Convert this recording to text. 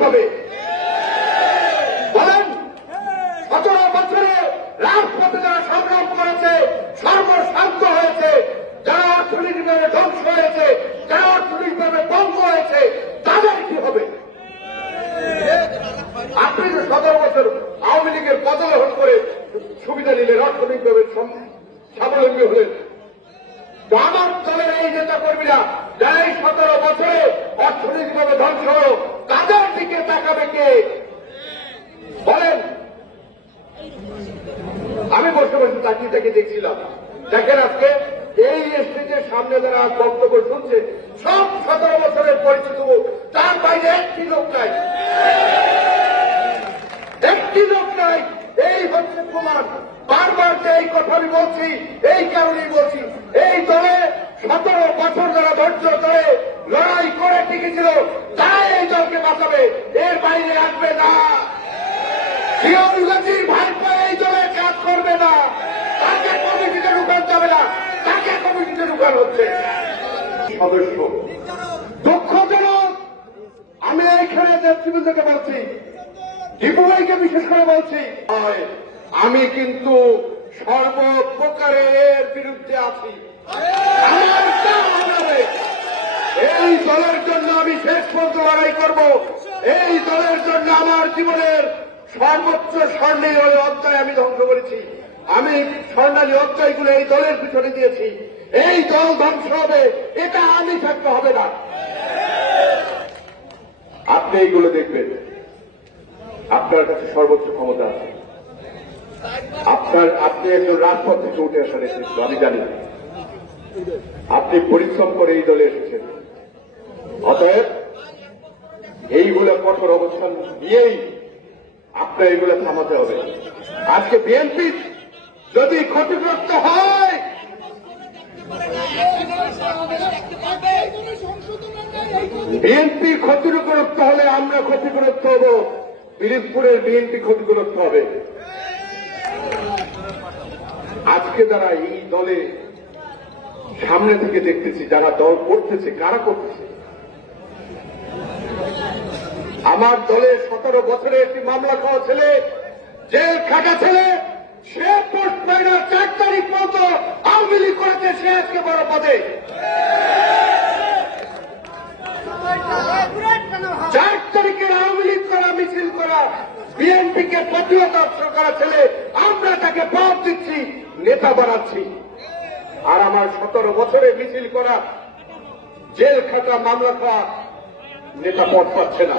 কিভাবে বলেন? 17 বছরে রাজপথে যারা সংগ্রাম করেছে, সর্বশান্ত হয়েছে, যারা অর্থনৈতিকভাবে ধ্বংস হয়েছে, যারা অর্থনৈতিকভাবে বন্ধ হয়েছে, তাদের কি হবে? আপনি যে 17 বছর আওয়ামী লীগের পদগ্রহণ করে সুবিধা নিলেন, অর্থনৈতিকভাবে স্বাবলম্বী হলেন, তো আমার দলের এই নেতা কর্মীরা যারা এই 17 বছরে অর্থনৈতিকভাবে ধ্বংস হল, তাদের দিকে তাকাবে কে বলেন? আমি বসে বসে তাকিয়ে থেকে দেখছিলাম। দেখেন আজকে এই স্টেজের সামনে যারা বক্তব্য শুনছে সব 17 বছরের পরিচিত লোক, তার বাইরে একটি লোক নাই, একটি লোক নাই। এই হচ্ছে প্রমাণ। বারবার যে এই কথা আমি বলছি, এই কারণেই বলছি, এই দলে 17 বছর যারা ধৈর্য ধরে লড়াই করে টিকেছিল, তারা এই দলকে বাঁচাবে, এর বাইরে আসবে না। জিয়াউল গাজীর ভাইপা এই দলে কাজ করবে না, তাকে কমিটিতে ঢুকানো যাবে না, তাকে কমিটিতে ঢুকানো হচ্ছে সদস্য। দুঃখজনক, আমি এইখানে নেতৃবৃন্দকে বলছি, দীপু ভাইকে বিশেষ করে বলছি, আমি কিন্তু সর্বপ্রকারের বিরুদ্ধে আছি। আমার এই দলের জন্য আমি শেষ পর্যন্ত লড়াই করব। এই দলের জন্য আমার জীবনের সর্বোচ্চ স্বর্ণীয় অধ্যায় আমি ধ্বংস করেছি। আমি স্বর্ণালী অধ্যায়গুলো এই দলের পিছনে দিয়েছি। এই দল ধ্বংস হবে, এটা আমি থাকতে হবে না। আপনি এইগুলো দেখবেন, আপনার কাছে সর্বোচ্চ ক্ষমতা আছে। আপনি একজন রাজপথ থেকে উঠে আসা নেতৃত্ব, আমি জানি। আপনি পরিশ্রম করে এই দলে এসেছেন, অতএব এইগুলো কঠোর অবস্থান নিয়েই আপনার এগুলো থামাতে হবে। আজকে বিএনপি যদি ক্ষতিগ্রস্ত হয়, বিএনপি ক্ষতিগ্রস্ত হলে আমরা ক্ষতিগ্রস্ত হব, পিরোজপুরের বিএনপি ক্ষতিগ্রস্ত হবে। আজকে যারা এই দলে সামনে থেকে দেখতেছি, যারা দল করতেছে, কারা করতেছে? আমার দলের 17 বছরে একটি মামলা খাওয়া ছেলে, জেল খাটা ছেলে, সে পোস্ট মাইনার 4 তারিখ পর্যন্ত আওয়ামী লীগ করেছে, সে আজকে বড় পদে। 4 তারিখের আওয়ামী লীগ করা, মিছিল করা, বিএনপিকে প্রতিহত করা ছেলে, আমরা তাকে পদ দিচ্ছি, নেতা বানাচ্ছি। আর আমার 17 বছরে মিছিল করা, জেল খাটা, মামলা খাওয়া নেতা পদ পাচ্ছে না।